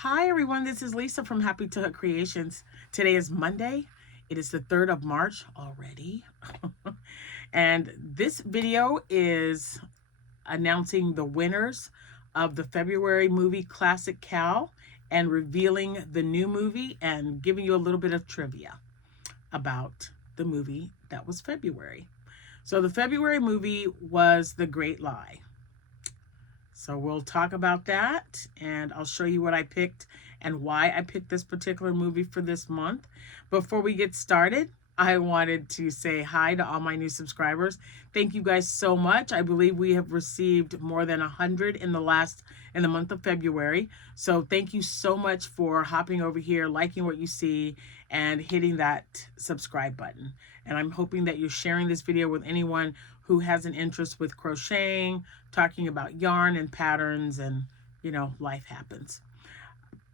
Hi everyone, this is Lisa from Happytohook Creations. Today is Monday. It is the 3rd of March already. And this video is announcing the winners of the February movie Classic Cal and revealing the new movie and giving you a little bit of trivia about the movie that was February. So the February movie was The Great Lie. So we'll talk about that, and I'll show you what I picked and why I picked this particular movie for this month. Before we get started, I wanted to say hi to all my new subscribers. Thank you guys so much. I believe we have received more than 100 in the month of February. So thank you so much for hopping over here, liking what you see, and hitting that subscribe button. And I'm hoping that you're sharing this video with anyone who has an interest with crocheting, talking about yarn and patterns, and life happens.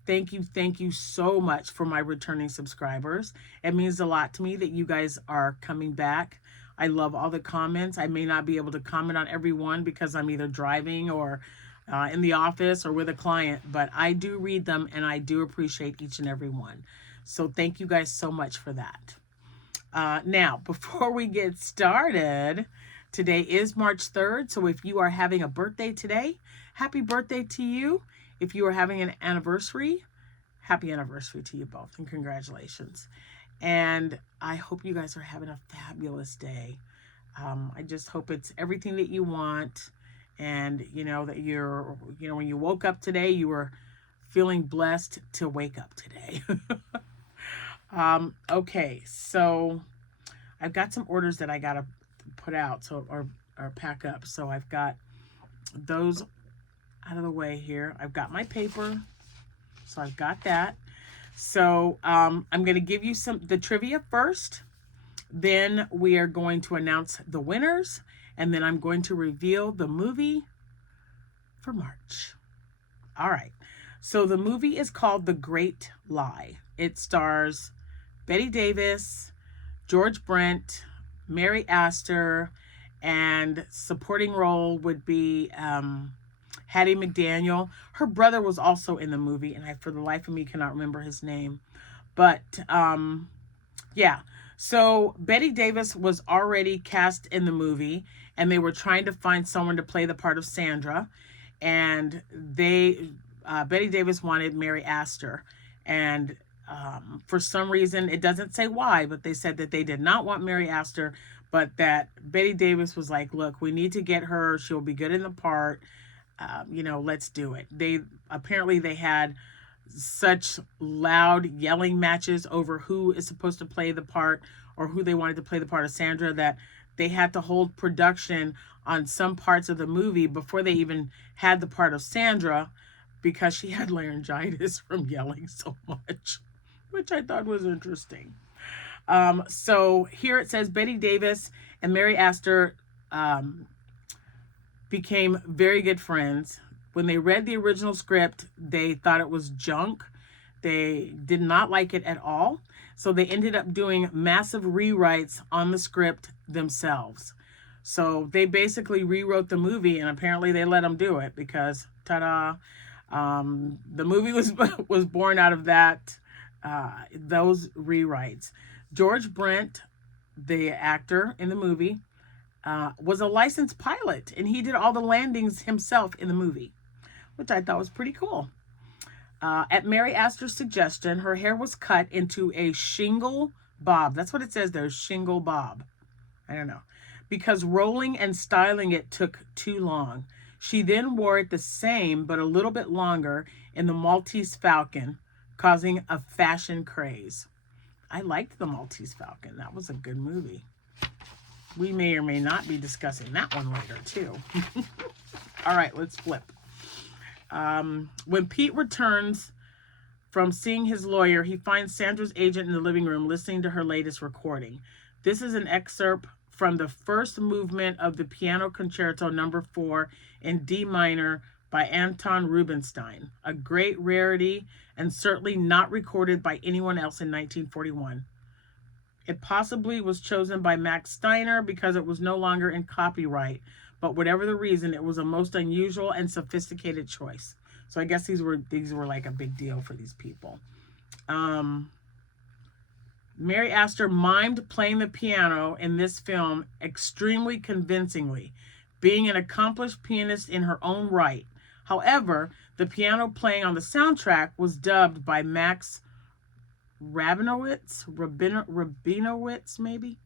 Thank you so much for my returning subscribers. It means a lot to me that you guys are coming back. I love all the comments. I may not be able to comment on every one because I'm either driving or in the office or with a client, but I do read them and I do appreciate each and every one. So thank you guys so much for that. Now, before we get started, today is March 3rd, so if you are having a birthday today, happy birthday to you. If you are having an anniversary, happy anniversary to you both, and congratulations. And I hope you guys are having a fabulous day. I just hope it's everything that you want, and that you're, when you woke up today, you were feeling blessed to wake up today. Okay, so I've got some orders that I gotta put out, or pack up. So I've got those out of the way here. I've got my paper, so I've got that. So I'm gonna give you the trivia first. Then we are going to announce the winners, and then I'm going to reveal the movie for March. All right. So the movie is called The Great Lie. It stars Bette Davis, George Brent, Mary Astor, and supporting role would be Hattie McDaniel. Her brother was also in the movie, and I, for the life of me, cannot remember his name. But yeah. So Bette Davis was already cast in the movie, and they were trying to find someone to play the part of Sandra, and Bette Davis wanted Mary Astor, and for some reason, it doesn't say why, but they said that they did not want Mary Astor, but that Bette Davis was like, look, we need to get her. She'll be good in the part. Let's do it. They had such loud yelling matches over who is supposed to play the part, or who they wanted to play the part of Sandra, that they had to hold production on some parts of the movie before they even had the part of Sandra, because she had laryngitis from yelling so much, which I thought was interesting. So here it says Bette Davis and Mary Astor became very good friends. When they read the original script, they thought it was junk. They did not like it at all. So they ended up doing massive rewrites on the script themselves. So they basically rewrote the movie, and apparently they let them do it because, ta-da, the movie was born out of those rewrites. George Brent, the actor in the movie, was a licensed pilot, and he did all the landings himself in the movie, which I thought was pretty cool. At Mary Astor's suggestion, her hair was cut into a shingle bob. That's what it says there, shingle bob. I don't know. Because rolling and styling it took too long. She then wore it the same, but a little bit longer, in the Maltese Falcon, causing a fashion craze. I liked the Maltese Falcon. That was a good movie. We may or may not be discussing that one later, too. All right, let's flip. When Pete returns from seeing his lawyer, he finds Sandra's agent in the living room listening to her latest recording. This is an excerpt from the first movement of the Piano Concerto No. 4 in D minor by Anton Rubinstein, a great rarity and certainly not recorded by anyone else in 1941. It possibly was chosen by Max Steiner because it was no longer in copyright, but whatever the reason, it was a most unusual and sophisticated choice. So I guess these were like a big deal for these people. Mary Astor mimed playing the piano in this film extremely convincingly, being an accomplished pianist in her own right. However, the piano playing on the soundtrack was dubbed by Max Rabinowitz, maybe?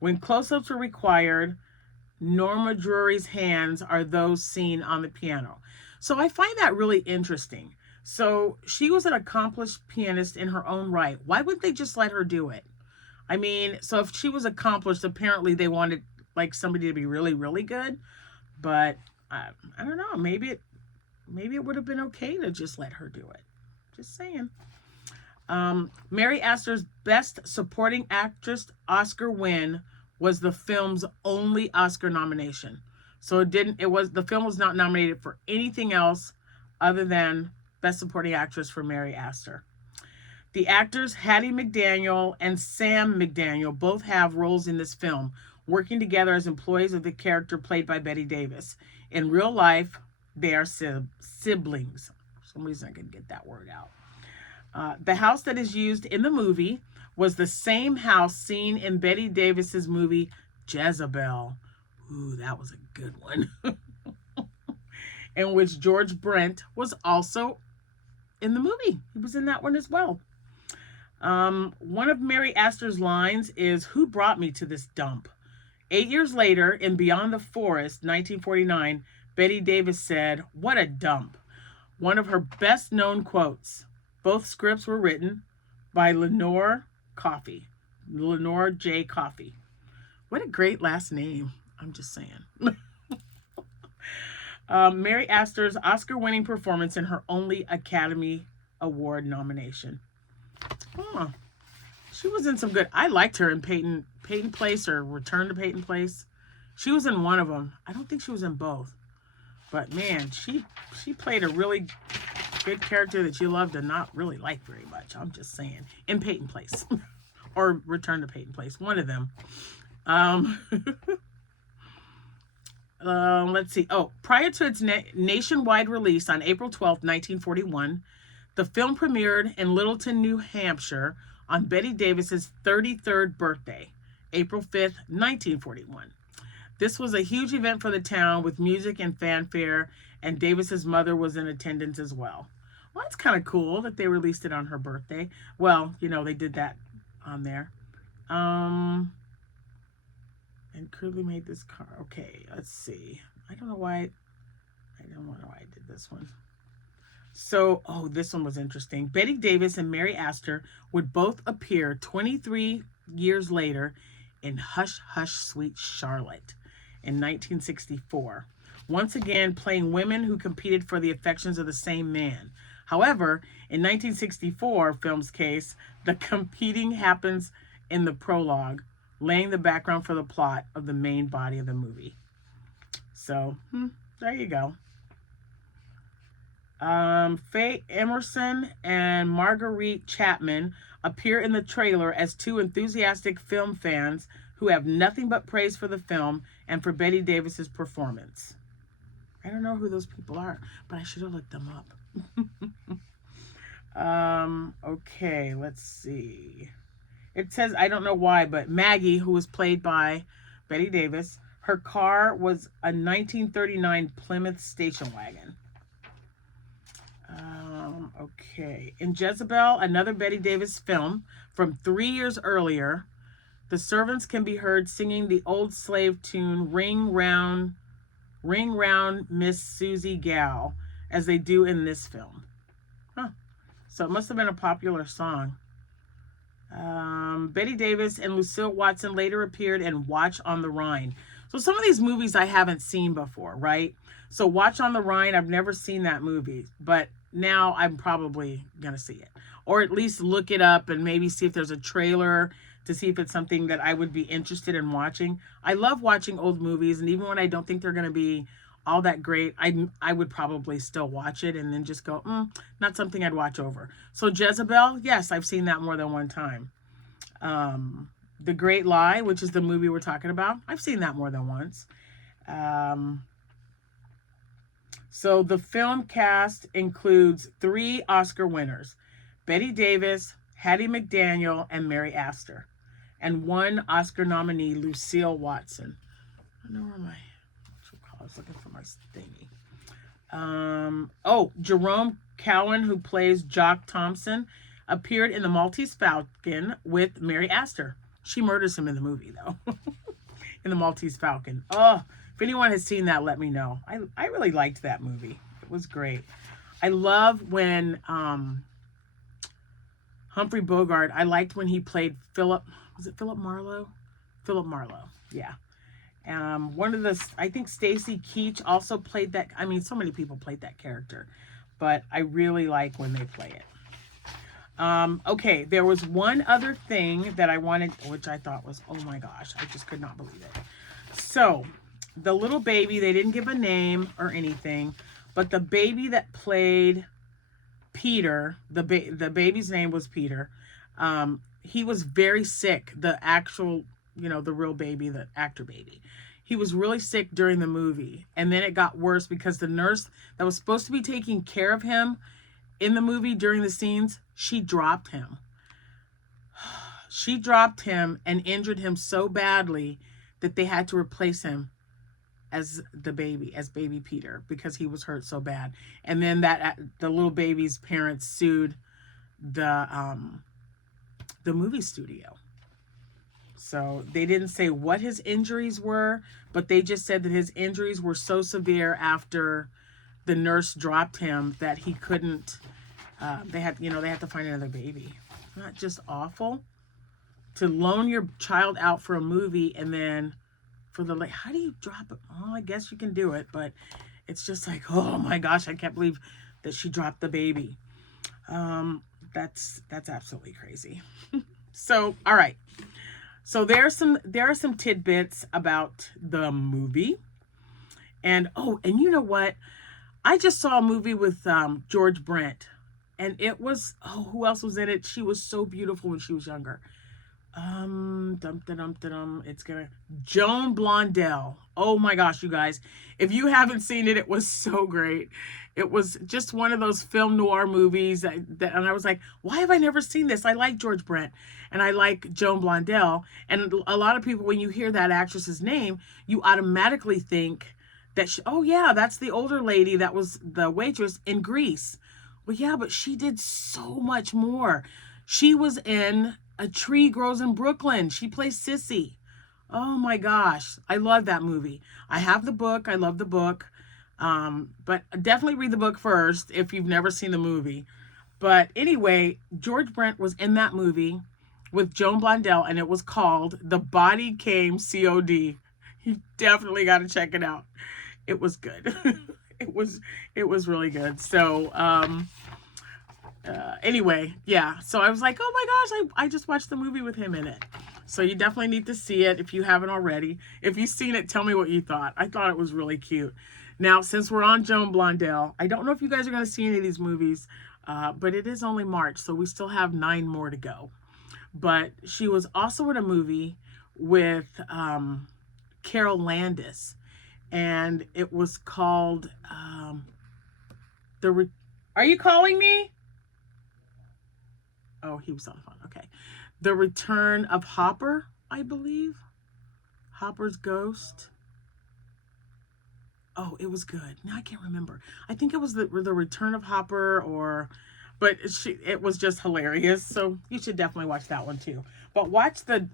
When close-ups were required, Norma Drury's hands are those seen on the piano. So I find that really interesting. So she was an accomplished pianist in her own right. Why wouldn't they just let her do it? I mean, so if she was accomplished, apparently they wanted like somebody to be really, really good. But I don't know. Maybe it would have been okay to just let her do it. Just saying. Mary Astor's Best Supporting Actress Oscar win was the film's only Oscar nomination. So the film was not nominated for anything else other than Best Supporting Actress for Mary Astor. The actors Hattie McDaniel and Sam McDaniel both have roles in this film, working together as employees of the character played by Bette Davis. In real life, they are siblings. For some reason I couldn't get that word out. The house that is used in the movie was the same house seen in Bette Davis's movie Jezebel. Ooh, that was a good one. In which George Brent was also in the movie. He was in that one as well. One of Mary Astor's lines is, "Who brought me to this dump?" 8 years later, in Beyond the Forest, 1949, Bette Davis said, "What a dump." One of her best-known quotes. Both scripts were written by Lenore J. Coffey. What a great last name. I'm just saying. Mary Astor's Oscar-winning performance in her only Academy Award nomination. Huh. She was in some good... I liked her in Peyton Place or Return to Peyton Place. She was in one of them. I don't think she was in both. But man, she played a really good character that you love to not really like very much. I'm just saying. In Peyton Place. Or Return to Peyton Place. One of them. Let's see. Oh, prior to its nationwide release on April 12th, 1941, the film premiered in Littleton, New Hampshire on Bette Davis's 33rd birthday, April 5th, 1941. This was a huge event for the town with music and fanfare, and Davis's mother was in attendance as well. Well, that's kind of cool that they released it on her birthday. Well, you know, they did that on there. And crudely made this car. Okay, let's see. I don't know why I did this one. So, oh, this one was interesting. Bette Davis and Mary Astor would both appear 23 years later in Hush, Hush, Sweet Charlotte in 1964. Once again, playing women who competed for the affections of the same man. However, in 1964 film's case, the competing happens in the prologue, laying the background for the plot of the main body of the movie. So, there you go. Faye Emerson and Marguerite Chapman appear in the trailer as two enthusiastic film fans who have nothing but praise for the film and for Bette Davis's performance. I don't know who those people are, but I should have looked them up. Okay, let's see. It says, I don't know why, but Maggie, who was played by Bette Davis, her car was a 1939 Plymouth station wagon. Okay. In Jezebel, another Bette Davis film from 3 years earlier, the servants can be heard singing the old slave tune, Ring Round, Miss Susie Gal, as they do in this film. Huh. So it must have been a popular song. Bette Davis and Lucille Watson later appeared in Watch on the Rhine. So some of these movies I haven't seen before, right? So Watch on the Rhine, I've never seen that movie, but now I'm probably going to see it. Or at least look it up and maybe see if there's a trailer to see if it's something that I would be interested in watching. I love watching old movies, and even when I don't think they're going to be all that great, I would probably still watch it and then just go, not something I'd watch over. So Jezebel, yes, I've seen that more than one time. The Great Lie, which is the movie we're talking about, I've seen that more than once. So the film cast includes 3 Oscar winners: Betty Davis, Hattie McDaniel, and Mary Astor, and 1 Oscar nominee, Lucille Watson. I don't know where my, I was looking for my thingy. Jerome Cowan, who plays Jock Thompson, appeared in The Maltese Falcon with Mary Astor. She murders him in the movie, though. In The Maltese Falcon. Oh, if anyone has seen that, let me know. I really liked that movie. It was great. I love when Humphrey Bogart, I liked when he played Philip. Was it Philip Marlowe? Philip Marlowe, yeah. One of the, I think Stacy Keach also played that. I mean, so many people played that character, but I really like when they play it. Okay, there was one other thing that I wanted, which I thought was, oh my gosh, I just could not believe it. So, the little baby, they didn't give a name or anything, but the baby that played Peter, the baby's name was Peter. He was very sick. The actual, the real baby, the actor baby. He was really sick during the movie. And then it got worse because the nurse that was supposed to be taking care of him in the movie during the scenes, she dropped him. She dropped him and injured him so badly that they had to replace him as baby Peter, because he was hurt so bad. And then the little baby's parents sued the movie studio. So they didn't say what his injuries were, but they just said that his injuries were so severe after the nurse dropped him that he couldn't, they had to find another baby. Not just awful to loan your child out for a movie and then how do you drop it? Oh, I guess you can do it, but it's just like, oh my gosh, I can't believe that she dropped the baby. That's absolutely crazy. So, all right. So there are some tidbits about the movie. And you know what? I just saw a movie with George Brent, and it was, who else was in it? She was so beautiful when she was younger. Joan Blondell. Oh my gosh, you guys. If you haven't seen it, it was so great. It was just one of those film noir movies and I was like, why have I never seen this? I like George Brent and I like Joan Blondell. And a lot of people, when you hear that actress's name, you automatically think that oh yeah, that's the older lady that was the waitress in Grease. Well, yeah, but she did so much more. She was in A Tree Grows in Brooklyn. She plays Sissy. Oh my gosh. I love that movie. I have the book. I love the book. But definitely read the book first if you've never seen the movie. But anyway, George Brent was in that movie with Joan Blondell, and it was called The Body Came COD. You definitely got to check it out. It was good. It was really good. So, anyway, yeah. So I was like, oh my gosh, I just watched the movie with him in it. So you definitely need to see it if you haven't already. If you've seen it, tell me what you thought. I thought it was really cute. Now, since we're on Joan Blondell, I don't know if you guys are going to see any of these movies, but it is only March, so we still have 9 more to go. But she was also in a movie with Carol Landis, and it was called Are you calling me? Oh, he was on the phone. Okay. The Return of Hopper, I believe. Hopper's Ghost. Oh, it was good. Now I can't remember. I think it was the Return of Hopper, but it was just hilarious. So you should definitely watch that one too. But watch the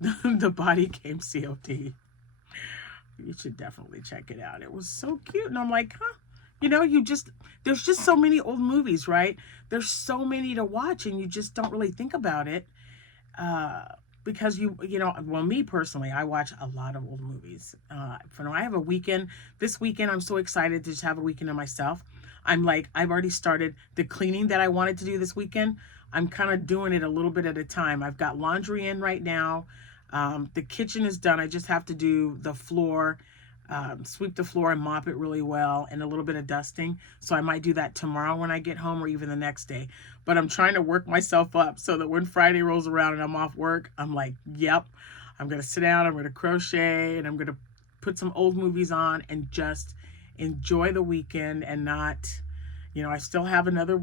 The Body Came COD. You should definitely check it out. It was so cute, and I'm like, huh. There's just so many old movies, right? There's so many to watch, and you just don't really think about it. Because well, me personally, I watch a lot of old movies. I have a weekend. This weekend, I'm so excited to just have a weekend to myself. I've already started the cleaning that I wanted to do this weekend. I'm kind of doing it a little bit at a time. I've got laundry in right now. The kitchen is done. I just have to do the floor, sweep the floor and mop it really well, and a little bit of dusting. So I might do that tomorrow when I get home, or even the next day. But I'm trying to work myself up so that when Friday rolls around and I'm off work, I'm like, yep, I'm going to sit down, I'm going to crochet, and I'm going to put some old movies on and just enjoy the weekend and not, you know, I still have another,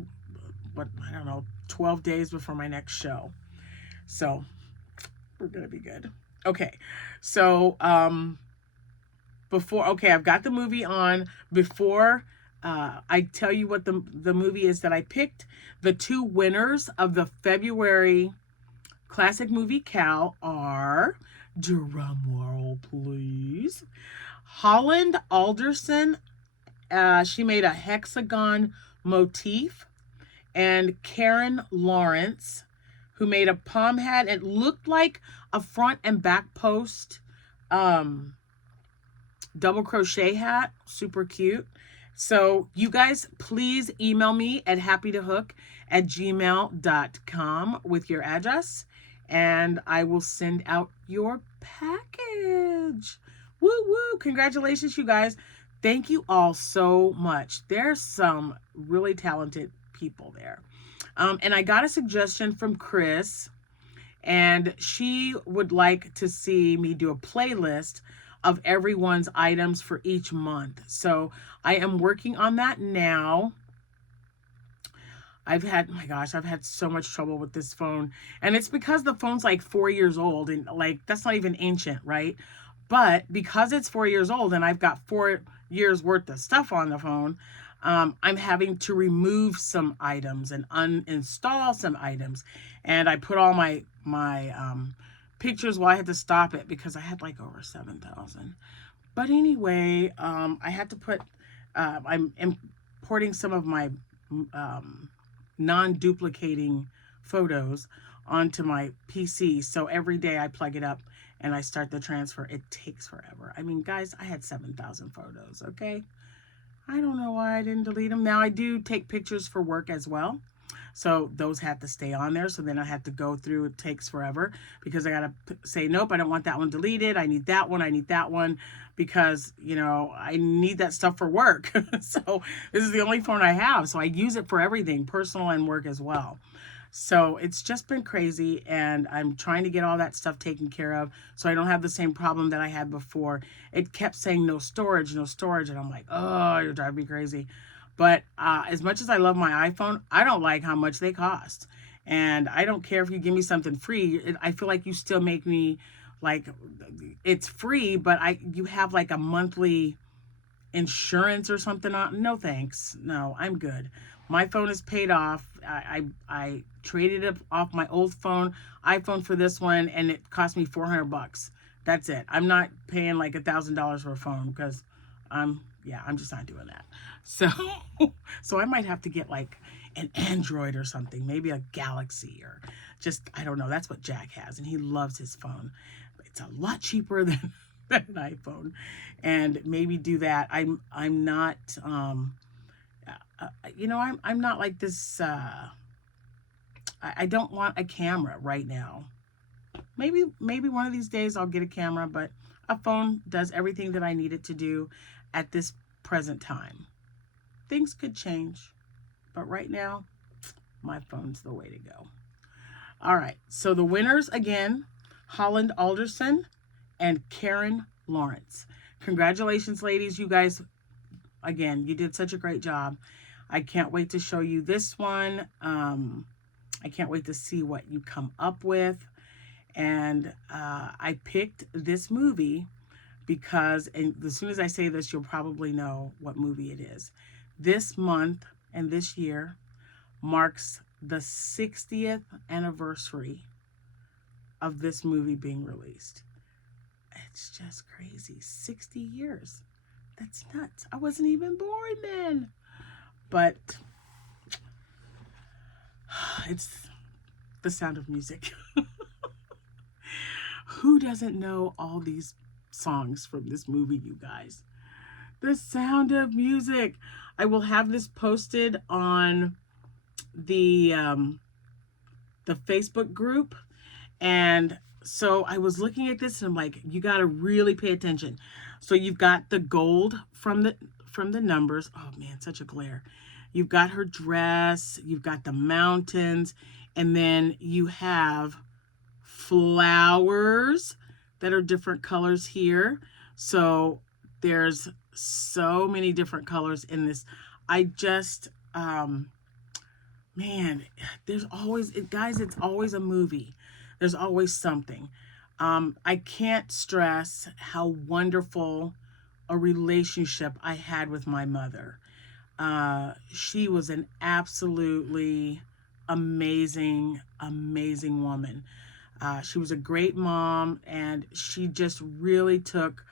what, I don't know, 12 days before my next show. So we're going to be good. Okay. So, okay, I've got the movie on. Before I tell you what the movie is that I picked, the two winners of the February Classic Movie Cow are, drum roll please, Holland Alderson. She made a hexagon motif, and Karen Lawrence, who made a palm hat. It looked like a front and back post double crochet hat. Super cute. So you guys, please email me at happytohook@gmail.com with your address, and I will send out your package. Woo woo. Congratulations, you guys. Thank you all so much. There's some really talented people there. And I got a suggestion from Chris, and she would like to see me do a playlist of everyone's items for each month. So I am working on that now. I've had so much trouble with this phone. And it's because the phone's like 4 years old, and like, that's not even ancient, right? But because it's 4 years old and I've got 4 years worth of stuff on the phone, I'm having to remove some items and uninstall some items. And I put all my pictures, well, I had to stop it because I had like over 7,000. But anyway, I had to put, I'm importing some of my non-duplicating photos onto my PC. So every day I plug it up and I start the transfer. It takes forever. I mean, guys, I had 7,000 photos, okay? I don't know why I didn't delete them. Now, I do take pictures for work as well. So those had to stay on there. So then I had to go through. It takes forever because I got to say, nope, I don't want that one deleted. I need that one. I need that one because, you know, I need that stuff for work. So this is the only phone I have. So I use it for everything, personal and work as well. So it's just been crazy, and I'm trying to get all that stuff taken care of so I don't have the same problem that I had before. It kept saying no storage, and I'm like, oh, you're driving me crazy. But as much as I love my iPhone, I don't like how much they cost. And I don't care if you give me something free. I feel like you still make me, like, it's free, but you have like a monthly insurance or something on. No thanks. No, I'm good. My phone is paid off. I traded it off my old iPhone for this one, and it cost me $400. That's it. I'm not paying like $1,000 for a phone because I'm just not doing that. So so I might have to get like an Android or something, maybe a Galaxy, or just, I don't know. That's what Jack has, and he loves his phone. It's a lot cheaper than an iPhone, and maybe do that. I'm not you know, I'm not like this. I don't want a camera right now. Maybe one of these days I'll get a camera, but a phone does everything that I need it to do at this present time. Things could change, but right now my phone's the way to go. All right, so the winners again, Holland Alderson and Karen Lawrence. Congratulations, ladies. You guys, again, you did such a great job. I can't wait to show you this one. I can't wait to see what you come up with. And I picked this movie because, and as soon as I say this, you'll probably know what movie it is. This month and this year marks the 60th anniversary of this movie being released. It's just crazy. 60 years. That's nuts. I wasn't even born then. But it's The Sound of Music. Who doesn't know all these songs from this movie, you guys? The Sound of Music. I will have this posted on the Facebook group. And so I was looking at this and I'm like, you got to really pay attention. So you've got the gold from the numbers. Oh man, such a glare. You've got her dress, you've got the mountains, and then you have flowers that are different colors here. So there's so many different colors in this. I just, man, there's always, guys, it's always a movie. There's always something. I can't stress how wonderful a relationship I had with my mother. She was an absolutely amazing, amazing woman. She was a great mom, and she just really took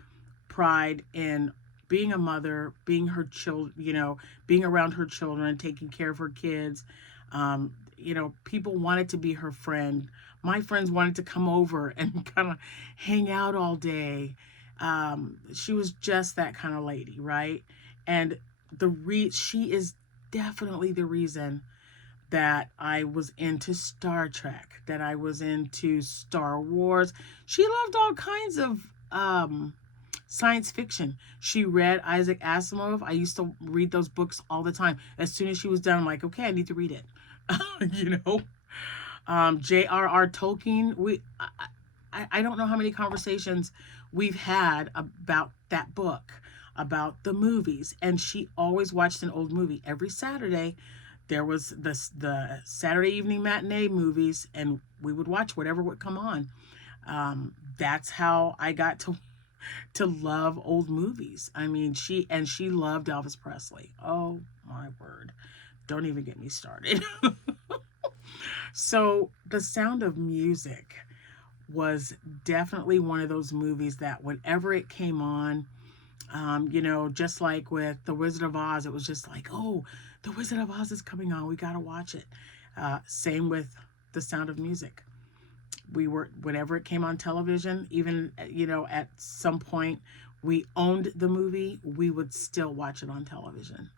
pride in being a mother, being her children, being around her children, taking care of her kids. People wanted to be her friend. My friends wanted to come over and kind of hang out all day. She was just that kind of lady, right? And she is definitely the reason that I was into Star Trek, that I was into Star Wars. She loved all kinds of science fiction. She read Isaac Asimov. I used to read those books all the time. As soon as she was done, I'm like, okay, I need to read it. J.R.R. Tolkien. I don't know how many conversations we've had about that book, about the movies, and she always watched an old movie every Saturday. There was the Saturday evening matinee movies, and we would watch whatever would come on. That's how I got to love old movies. I mean, she loved Elvis Presley. Oh my word. Don't even get me started. So The Sound of Music was definitely one of those movies that whenever it came on, just like with The Wizard of Oz, it was just like, oh, The Wizard of Oz is coming on. We got to watch it. Same with The Sound of Music. Whenever it came on television, even, at some point we owned the movie, we would still watch it on television.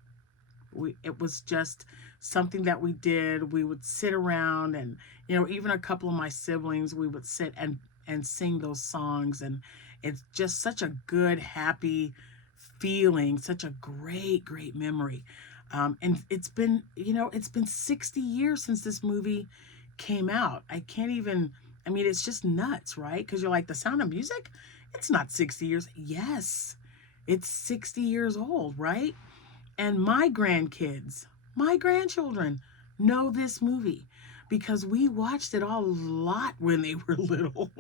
It was just something that we did. We would sit around and, even a couple of my siblings, we would sit and sing those songs. And it's just such a good, happy feeling, such a great, great memory. And it's been 60 years since this movie came out. It's just nuts, right? Because you're like, The Sound of Music? It's not 60 years. Yes, it's 60 years old, right? And my grandchildren know this movie because we watched it a lot when they were little.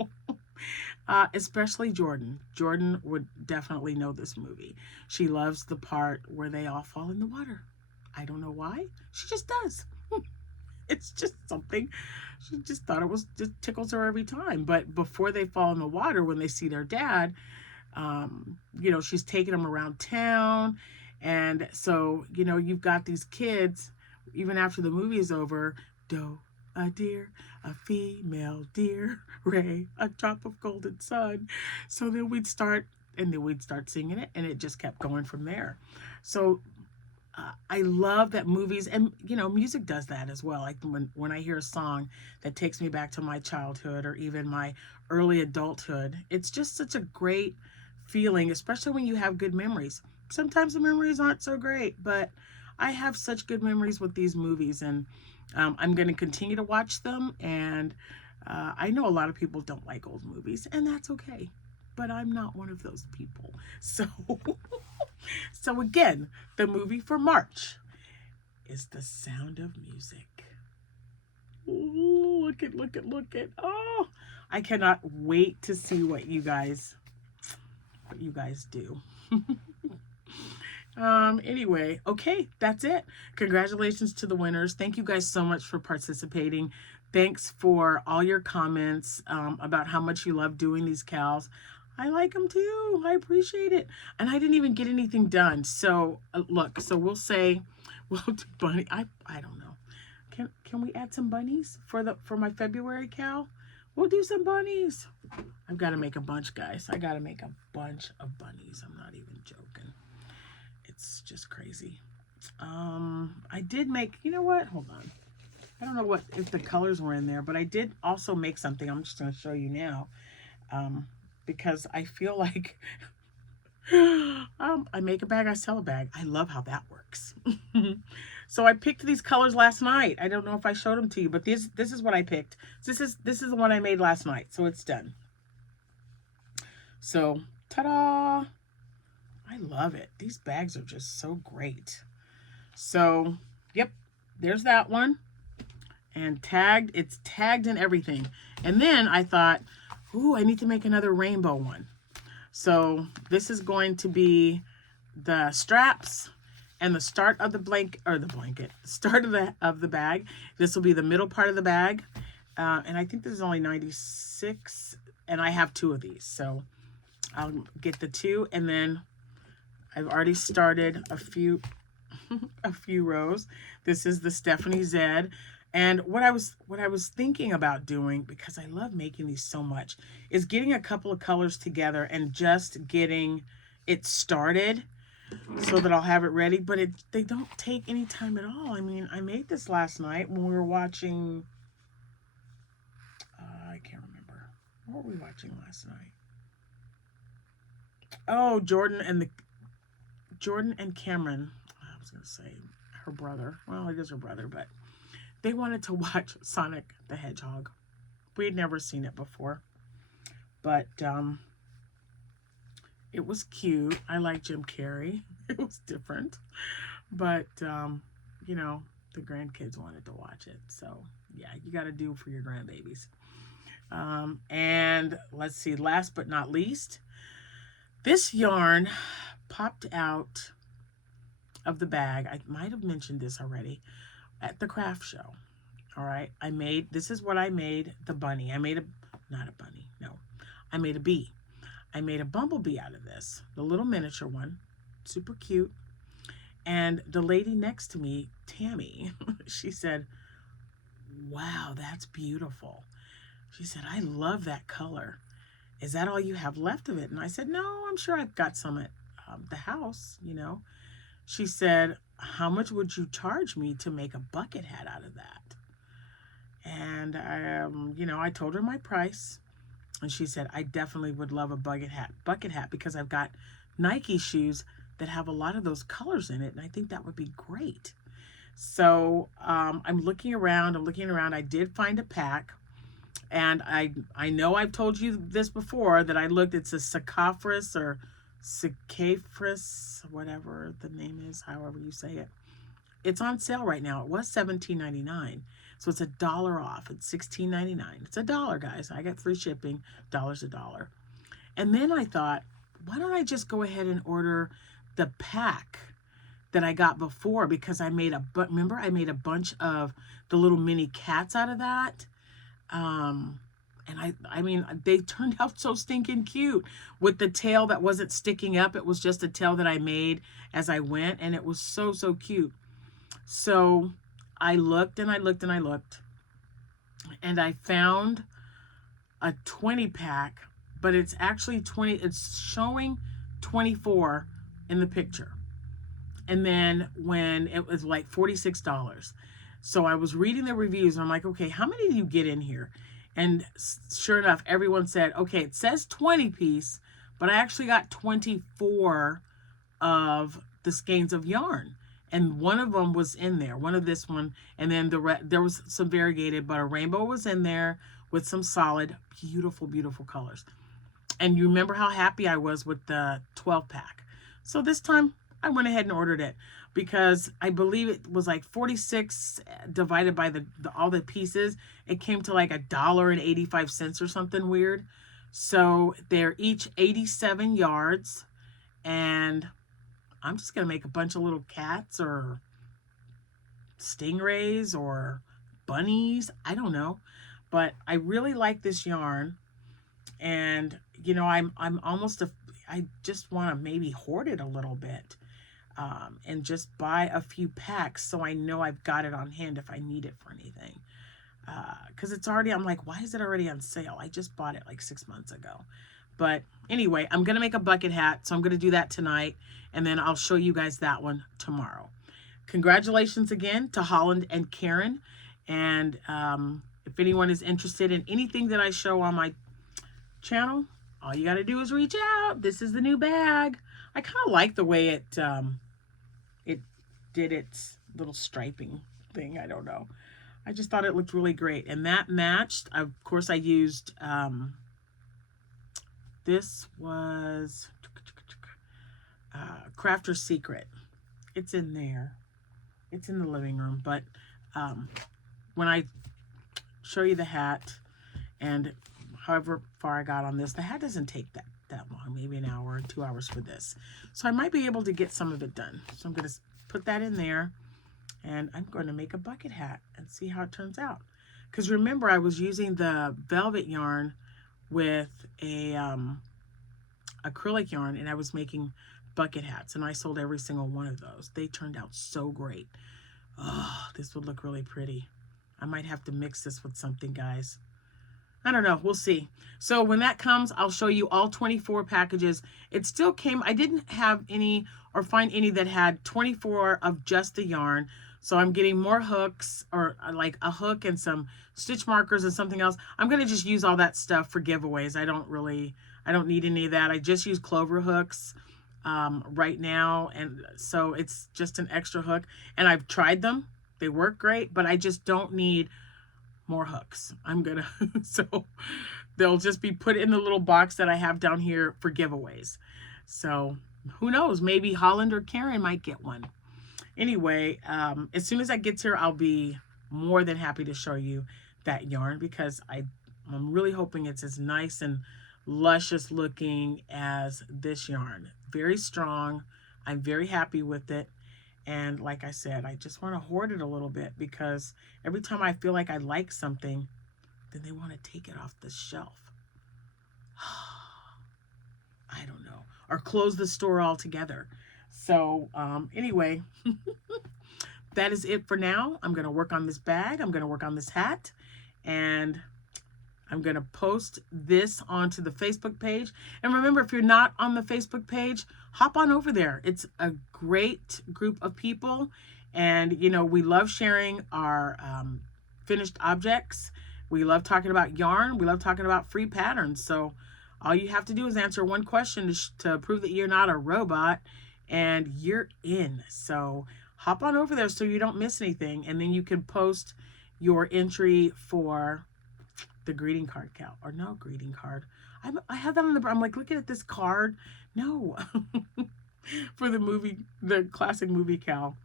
Especially Jordan. Jordan would definitely know this movie. She loves the part where they all fall in the water. I don't know why. She just does. It's just something. She just thought it was just tickles her every time. But before they fall in the water, when they see their dad, she's taking them around town. And so, you've got these kids, even after the movie is over, doe, a deer, a female deer, ray, a drop of golden sun. So then we'd start singing it, and it just kept going from there. So I love that movies and, music does that as well. Like when I hear a song that takes me back to my childhood or even my early adulthood, it's just such a great feeling, especially when you have good memories. Sometimes the memories aren't so great, but I have such good memories with these movies, and I'm going to continue to watch them. And I know a lot of people don't like old movies, and that's okay, but I'm not one of those people. So, so again, the movie for March is The Sound of Music. Ooh, look at. Oh, I cannot wait to see what you guys do. Anyway, okay, that's it. Congratulations to the winners. Thank you guys so much for participating. Thanks for all your comments about how much you love doing these cows. I like them too. I appreciate it. And I didn't even get anything done. So look, so we'll do bunny. I don't know. Can we add some bunnies for my February cow? We'll do some bunnies. I've got to make a bunch, guys. I got to make a bunch of bunnies. I'm not even joking. It's just crazy. I did make, you know what? Hold on. I don't know if the colors were in there, but I did also make something. I'm just going to show you now. Because I feel like I make a bag, I sell a bag. I love how that works. So I picked these colors last night. I don't know if I showed them to you, but this is what I picked. This is the one I made last night, so it's done. So, ta-da! I love it. These bags are just so great. So, yep, there's that one. And tagged, it's tagged and everything. And then I thought, ooh, I need to make another rainbow one. So this is going to be the straps and the start of the start of the bag. This will be the middle part of the bag. And I think this is only 96, and I have 2 of these. So I'll get the 2, and then I've already started a few rows. This is the Stephanie Zed. And what I was thinking about doing, because I love making these so much, is getting a couple of colors together and just getting it started so that I'll have it ready. But they don't take any time at all. I mean, I made this last night when we were watching, I can't remember. What were we watching last night? Oh, Jordan and Cameron. I was going to say her brother. Well, it is her brother, but they wanted to watch Sonic the Hedgehog. We had never seen it before, but it was cute. I like Jim Carrey. It was different, but you know, the grandkids wanted to watch it, so yeah, you got to do for your grandbabies. And let's see, last but not least, this yarn popped out of the bag. I might have mentioned this already at the craft show. All right, this is what I made, the bunny. I made not a bunny, no. I made a bee. I made a bumblebee out of this, the little miniature one, super cute. And the lady next to me, Tammy, she said, wow, that's beautiful. She said, I love that color. Is that all you have left of it? And I said, no, I'm sure I've got some at the house, you know. She said, how much would you charge me to make a bucket hat out of that? And, you know, I told her my price. And she said, I definitely would love a bucket hat because I've got Nike shoes that have a lot of those colors in it. And I think that would be great. So I'm looking around. I did find a pack. And I know I've told you this before that I looked. It's a Cicaphris or Cicaphris, whatever the name is, however you say it. It's on sale right now. It was $17.99. So it's $1 off. It's $16.99. It's $1, guys. I got free shipping. Dollar's $1. And then I thought, why don't I just go ahead and order the pack that I got before, because I made remember I made a bunch of the little mini cats out of that. And I mean, they turned out so stinking cute with the tail that wasn't sticking up. It was just a tail that I made as I went, and it was so, so cute. So I looked and I looked and I looked, and I found a 20 pack, but it's actually 20. It's showing 24 in the picture. And then when it was like $46. So I was reading the reviews and I'm like, okay, how many do you get in here? And sure enough, everyone said, okay, it says 20 piece, but I actually got 24 of the skeins of yarn. And one of them was in there, one of this one. And then there was some variegated, but a rainbow was in there with some solid, beautiful, beautiful colors. And you remember how happy I was with the 12 pack. So this time I went ahead and ordered it because I believe it was like 46 divided by all the pieces. It came to like $1.85 or something weird. So they're each 87 yards, and I'm just going to make a bunch of little cats or stingrays or bunnies. I don't know. But I really like this yarn. And, you know, I'm almost, I just want to maybe hoard it a little bit. And just buy a few packs so I know I've got it on hand if I need it for anything. Because it's already, I'm like, why is it already on sale? I just bought it like 6 months ago. But anyway, I'm going to make a bucket hat, so I'm going to do that tonight, and then I'll show you guys that one tomorrow. Congratulations again to Holland and Karen. And if anyone is interested in anything that I show on my channel, all you got to do is reach out. This is the new bag. I kind of like the way it did its little striping thing. I don't know. I just thought it looked really great. And that matched. Of course, I used, this was Crafter's Secret. It's in there. It's in the living room. But when I show you the hat and however far I got on this, the hat doesn't take that long, maybe an hour, 2 hours for this. So I might be able to get some of it done. So I'm going to put that in there, and I'm going to make a bucket hat and see how it turns out. Because remember, I was using the velvet yarn with a acrylic yarn, and I was making bucket hats, and I sold every single one of those. They turned out so great. Oh, this would look really pretty. I might have to mix this with something, guys. I don't know. We'll see. So when that comes, I'll show you all 24 packages. It still came. I didn't have any or find any that had 24 of just the yarn. So I'm getting more hooks, or like a hook and some stitch markers and something else. I'm going to just use all that stuff for giveaways. I don't need any of that. I just use clover hooks right now. And so it's just an extra hook. And I've tried them. They work great, but I just don't need more hooks. So they'll just be put in the little box that I have down here for giveaways. So who knows, maybe Holland or Karen might get one. Anyway, as soon as that gets here, I'll be more than happy to show you that yarn, because I'm really hoping it's as nice and luscious looking as this yarn. Very strong. I'm very happy with it. And like I said, I just want to hoard it a little bit, because every time I feel like I like something, then they want to take it off the shelf. I don't know. Or close the store altogether. So anyway, that is it for now. I'm going to work on this bag. I'm going to work on this hat. And I'm going to post this onto the Facebook page. And remember, if you're not on the Facebook page, hop on over there. It's a great group of people. And, you know, we love sharing our finished objects. We love talking about yarn. We love talking about free patterns. So all you have to do is answer one question to prove that you're not a robot, and you're in. So hop on over there so you don't miss anything. And then you can post your entry for the greeting card, Cal, or no greeting card. I have that on the, I'm like, looking at this card. No, for the classic movie, Cal.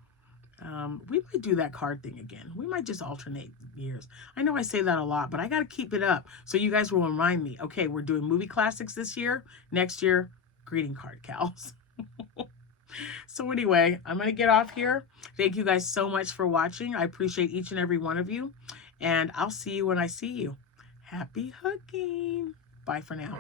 We might do that card thing again. We might just alternate years. I know I say that a lot, but I got to keep it up. So you guys will remind me, okay, we're doing movie classics this year. Next year, greeting card, Cals. So anyway, I'm going to get off here. Thank you guys so much for watching. I appreciate each and every one of you. And I'll see you when I see you. Happy hooking. Bye for now.